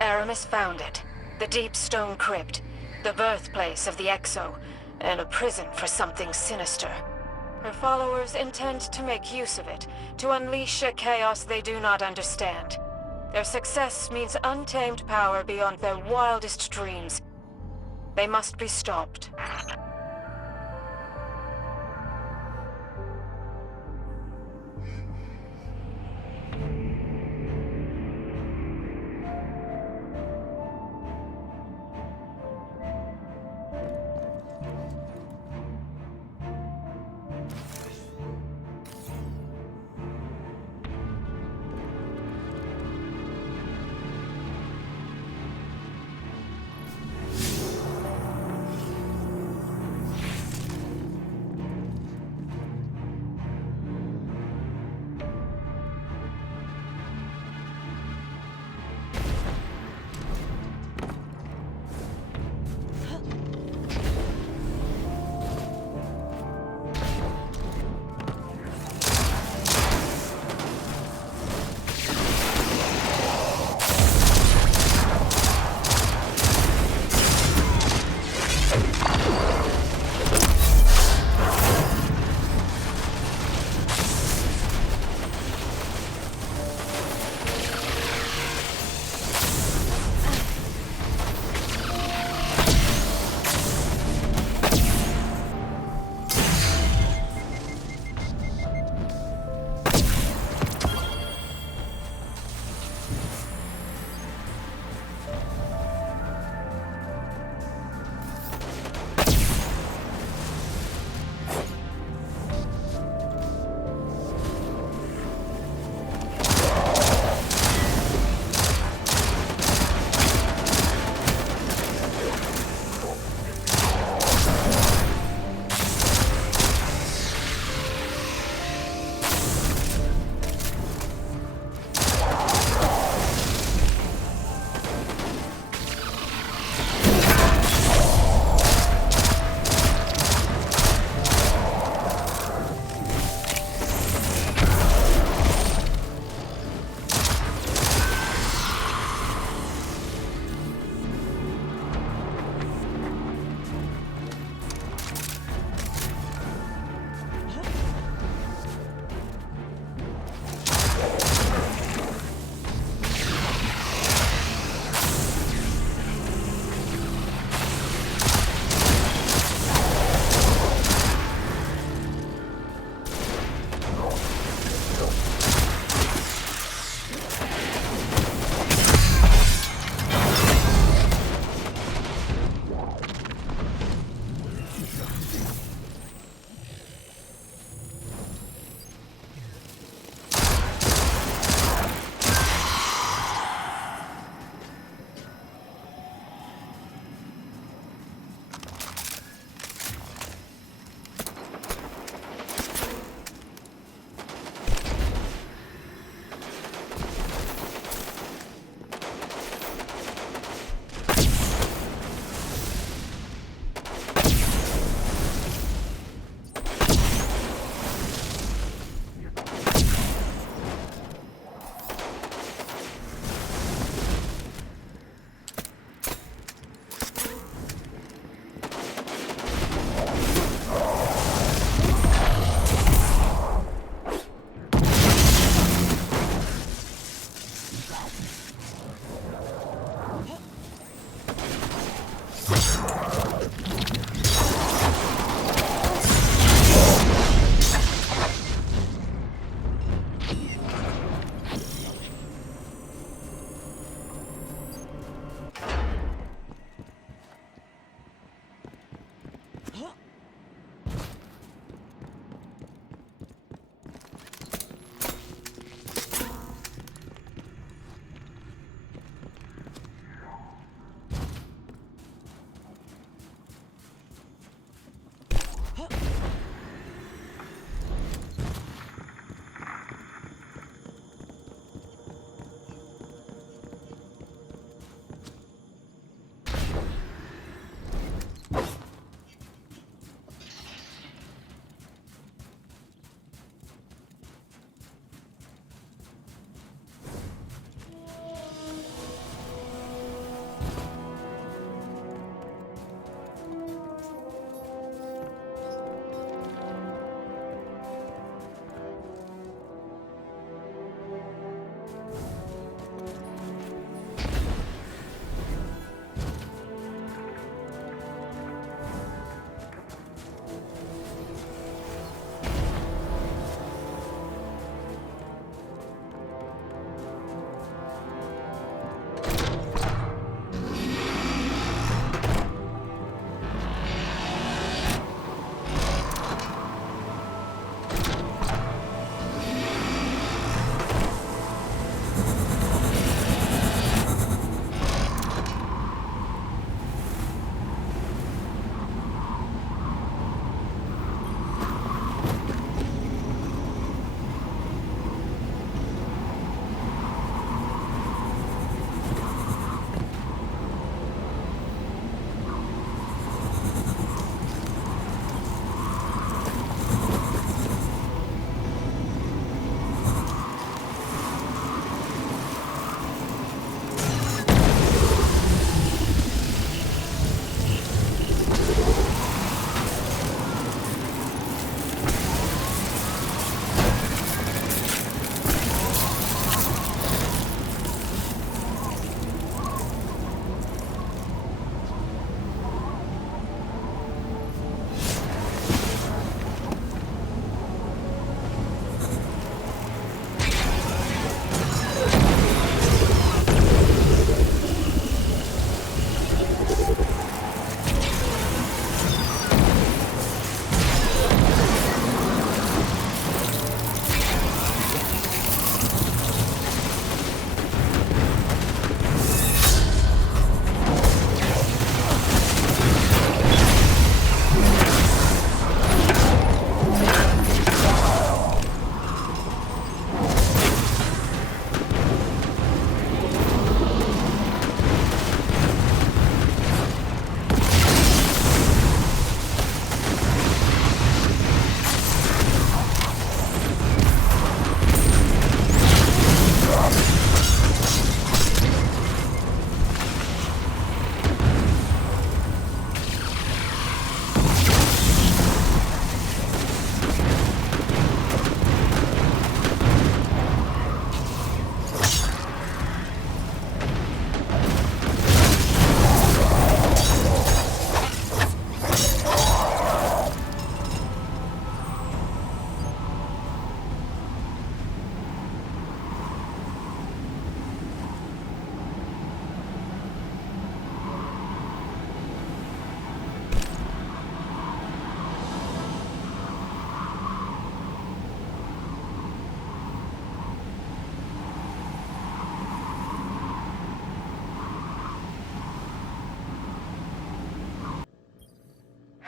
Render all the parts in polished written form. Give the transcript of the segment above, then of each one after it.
Aramis found it. The Deep Stone Crypt. The birthplace of the Exo. And a prison for something sinister. Her followers intend to make use of it, to unleash a chaos they do not understand. Their success means untamed power beyond their wildest dreams. They must be stopped.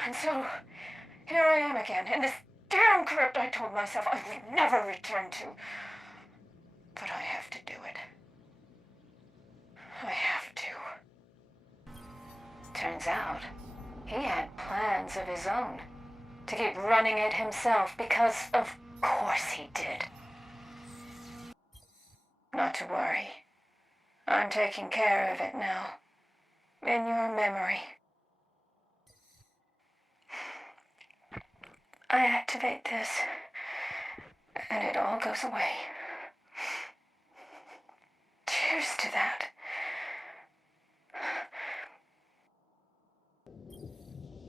And so, here I am again, in this damn crypt I told myself I would never return to. But I have to do it. I have to. Turns out, he had plans of his own. To keep running it himself, because of course he did. Not to worry. I'm taking care of it now. In your memory. I activate this, and it all goes away. Cheers to that.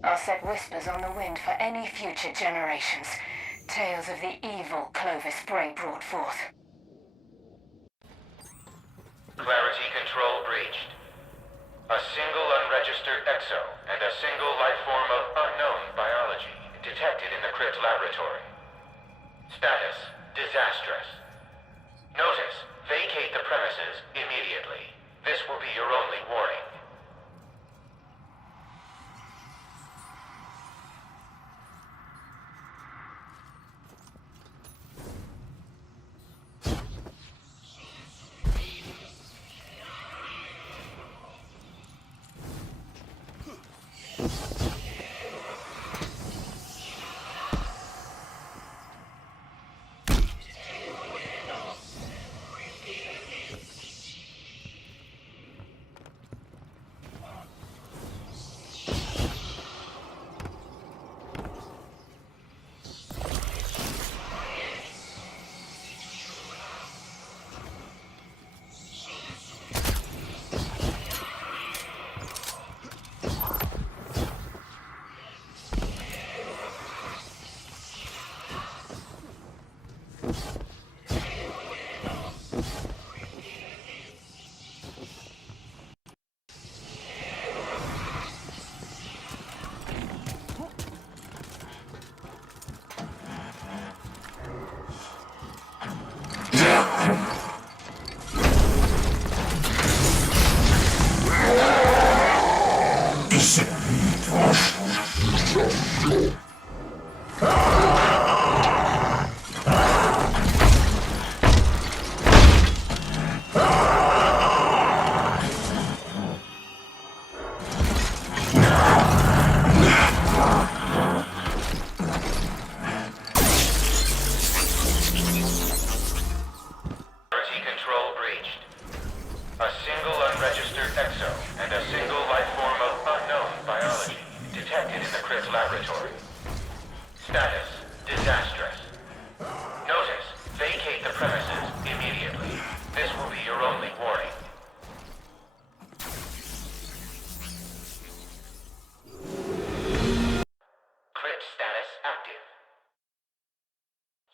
I'll set whispers on the wind for any future generations. Tales of the evil Clovis Bray brought forth. Clarity control breached. A single unregistered exo and a single life form of unknown biology detected in the crypt laboratory. Status: disastrous. Notice: vacate the premises immediately. This will be your only warning.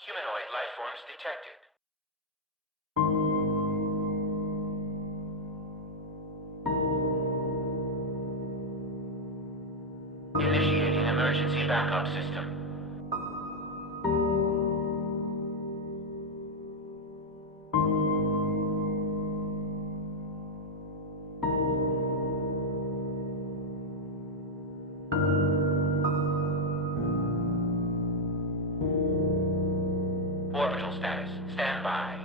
Humanoid life forms detected. Initiating emergency backup system. Orbital status. Stand by.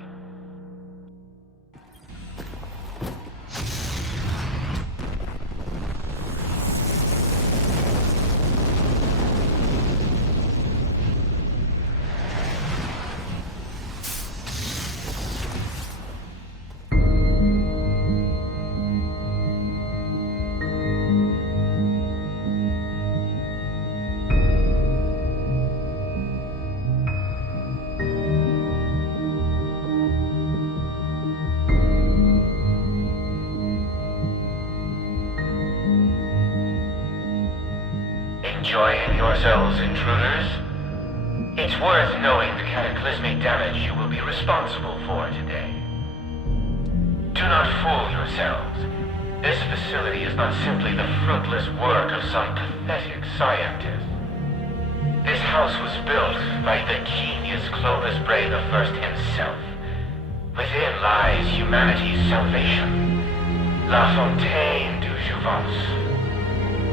Enjoying yourselves, intruders? It's worth knowing the cataclysmic damage you will be responsible for today. Do not fool yourselves. This facility is not simply the fruitless work of some pathetic scientist. This house was built by the genius Clovis Bray I himself. Within lies humanity's salvation. La Fontaine du Jouvence.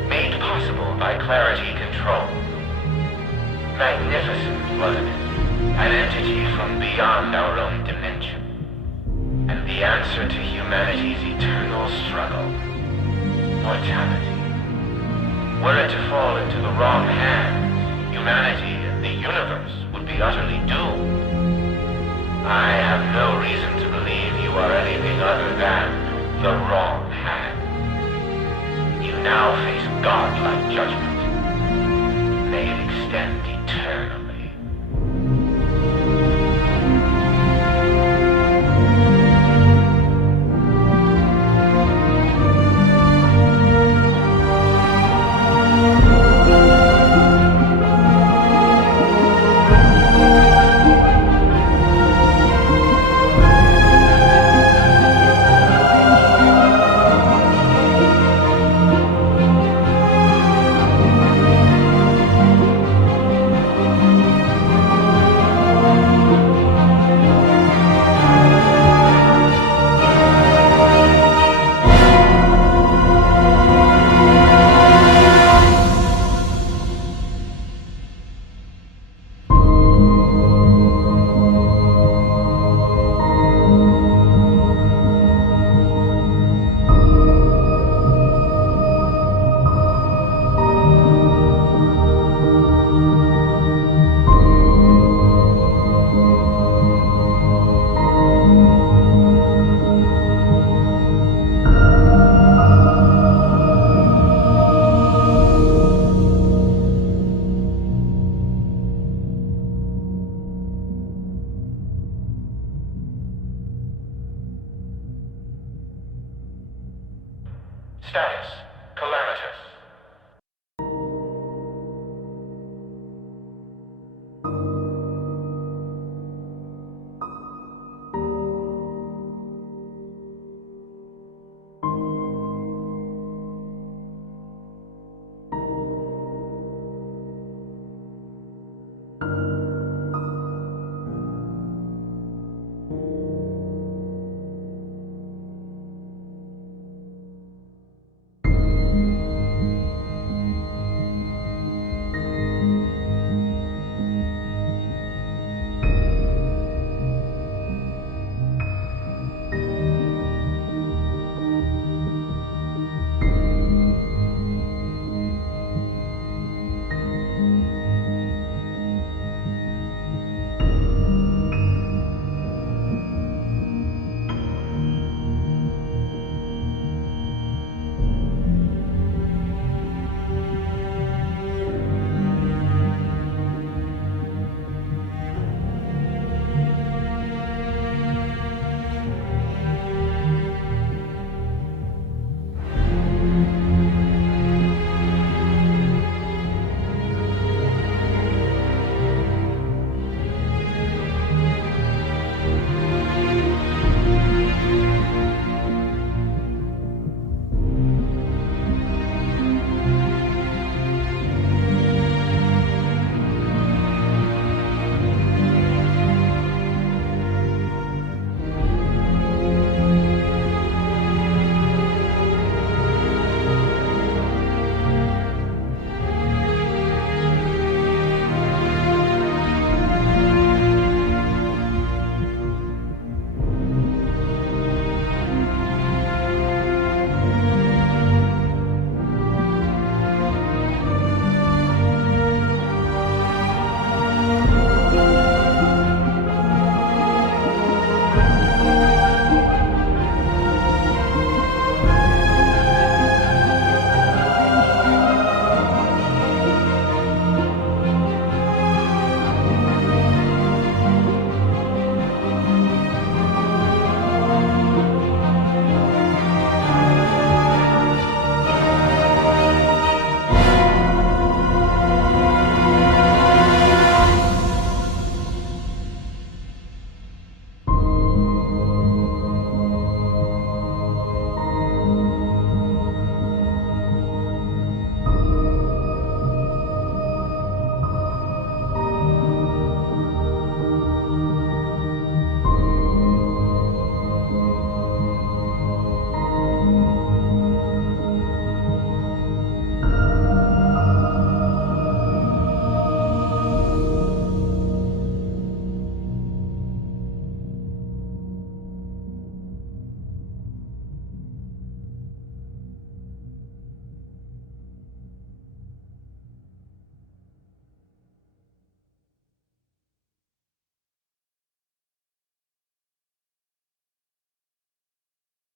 Made possible by clarity control. Magnificent, wasn't it? An entity from beyond our own dimension. And the answer to humanity's eternal struggle. Mortality. Were it to fall into the wrong hands, humanity and the universe would be utterly doomed. I have no reason to believe you are anything other than the wrong hand. You now face godlike judgment. May it extend eternally. Status. Calamitous.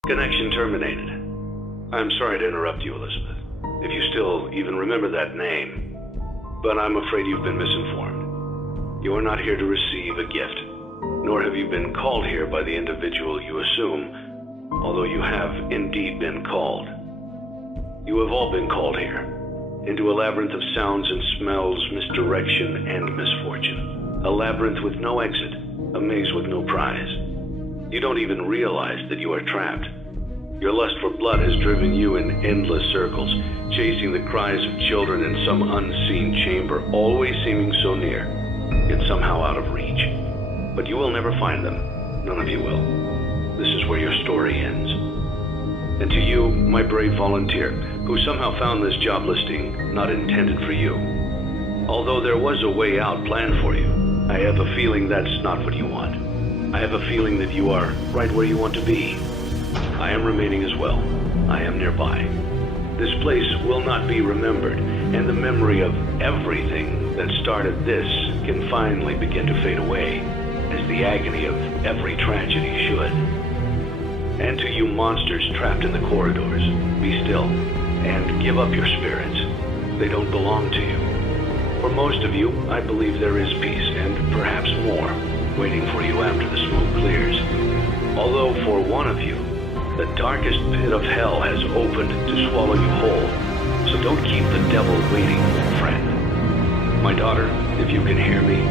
Connection terminated. I'm sorry to interrupt you, Elizabeth, if you still even remember that name, but I'm afraid you've been misinformed. You are not here to receive a gift, nor have you been called here by the individual you assume, although you have indeed been called. You have all been called here, into a labyrinth of sounds and smells, misdirection, and misfortune. A labyrinth with no exit, a maze with no prize. You don't even realize that you are trapped. Your lust for blood has driven you in endless circles, chasing the cries of children in some unseen chamber, always seeming so near, yet somehow out of reach. But you will never find them. None of you will. This is where your story ends. And to you, my brave volunteer, who somehow found this job listing not intended for you. Although there was a way out planned for you, I have a feeling that's not what you want. I have a feeling that you are right where you want to be. I am remaining as well. I am nearby. This place will not be remembered, and the memory of everything that started this can finally begin to fade away, as the agony of every tragedy should. And to you monsters trapped in the corridors, be still, and give up your spirits. They don't belong to you. For most of you, I believe there is peace, and perhaps more, waiting for you after the smoke clears. Although for one of you, the darkest pit of hell has opened to swallow you whole, so don't keep the devil waiting, friend. My daughter, if you can hear me,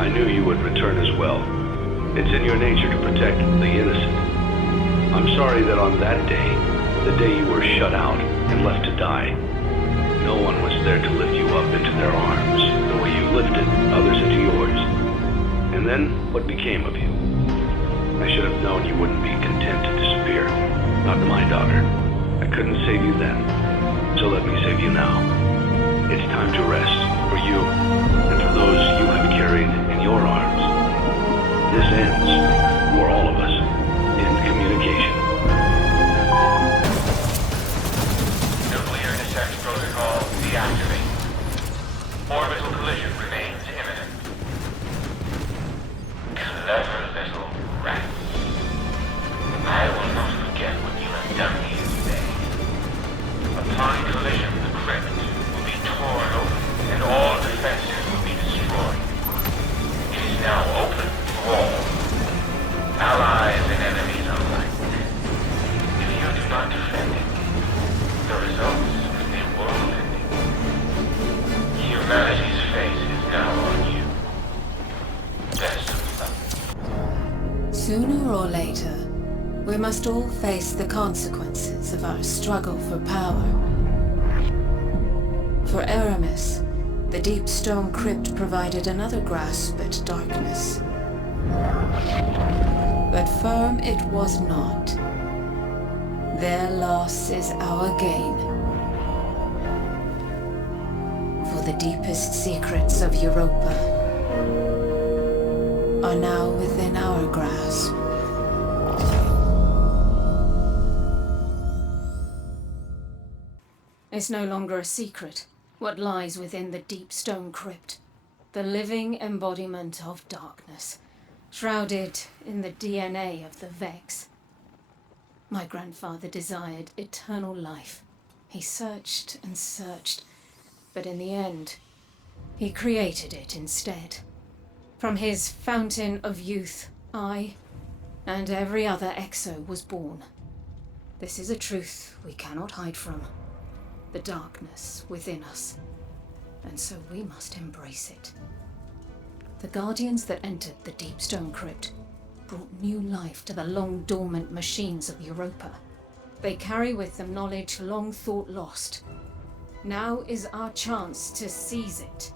I knew you would return as well. It's in your nature to protect the innocent. I'm sorry that on that day, the day you were shut out and left to die, no one was there to lift you up into their arms, the way you lifted others into yours. And then, what became of you? I should have known you wouldn't be content to disappear. Not my daughter. I couldn't save you then, so let me save you now. It's time to rest, for you, and for those you have carried in your arms. This ends, for all of us, in communication. Nuclear detect protocol deactivated. Orbital collision remains imminent. Clever little rat. I will not forget what you have done here today. Upon collision, the crypt will be torn open, and all defenses will be destroyed. It is now open to all. Allies and enemies alike. If you do not defend it, the results could be world-ending. Humanity's fate is now on you. Best of luck. Sooner or later, we must all face the consequences of our struggle for power. For Aramis, the Deep Stone Crypt provided another grasp at darkness. But firm it was not. Their loss is our gain. For the deepest secrets of Europa are now within our grasp. It's no longer a secret what lies within the Deep Stone Crypt, the living embodiment of darkness, shrouded in the DNA of the Vex. My grandfather desired eternal life. He searched and searched, but in the end, he created it instead. From his fountain of youth, I and every other Exo was born. This is a truth we cannot hide from. The darkness within us, and so we must embrace it. The Guardians that entered the Deep Stone Crypt brought new life to the long-dormant machines of Europa. They carry with them knowledge long thought lost. Now is our chance to seize it.